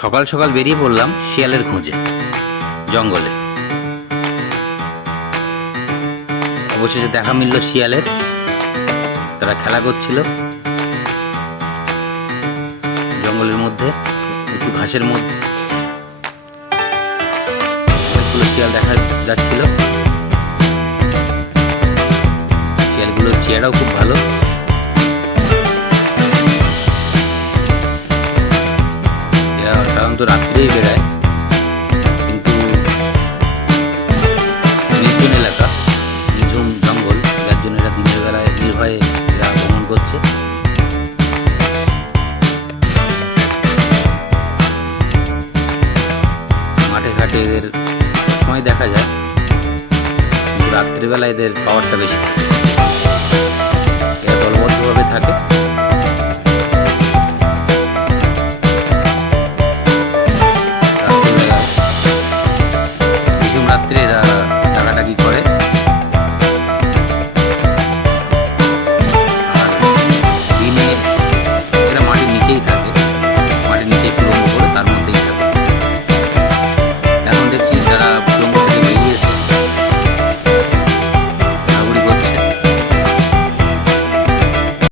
সকাল সকাল বেরিয়ে পড়লাম শিয়ালের খোঁজে জঙ্গলে। অবশেষে দেখা মিলল শিয়ালের। তারা খেলা করছিল জঙ্গলের মধ্যে, উঁচু ঘাসের মধ্যে। অনেকগুলো শিয়াল দেখা যাচ্ছিল। শিয়ালগুলোর চেহারাও খুব ভালো। এরা সাধারণত রাত্রেই বেড়ায়, কিন্তু নির্জন এলাকা, নিঝুম জঙ্গল, যার জন্য এরা দিনের বেলায় নির্ভয়ে এরা ভ্রমণ করছে। মাঠে ঘাটে এদের সবসময় দেখা যায়, কিন্তু রাত্রিবেলা এদের পাওয়ারটা বেশি থাকে। এরা দলবদ্ধভাবে থাকে।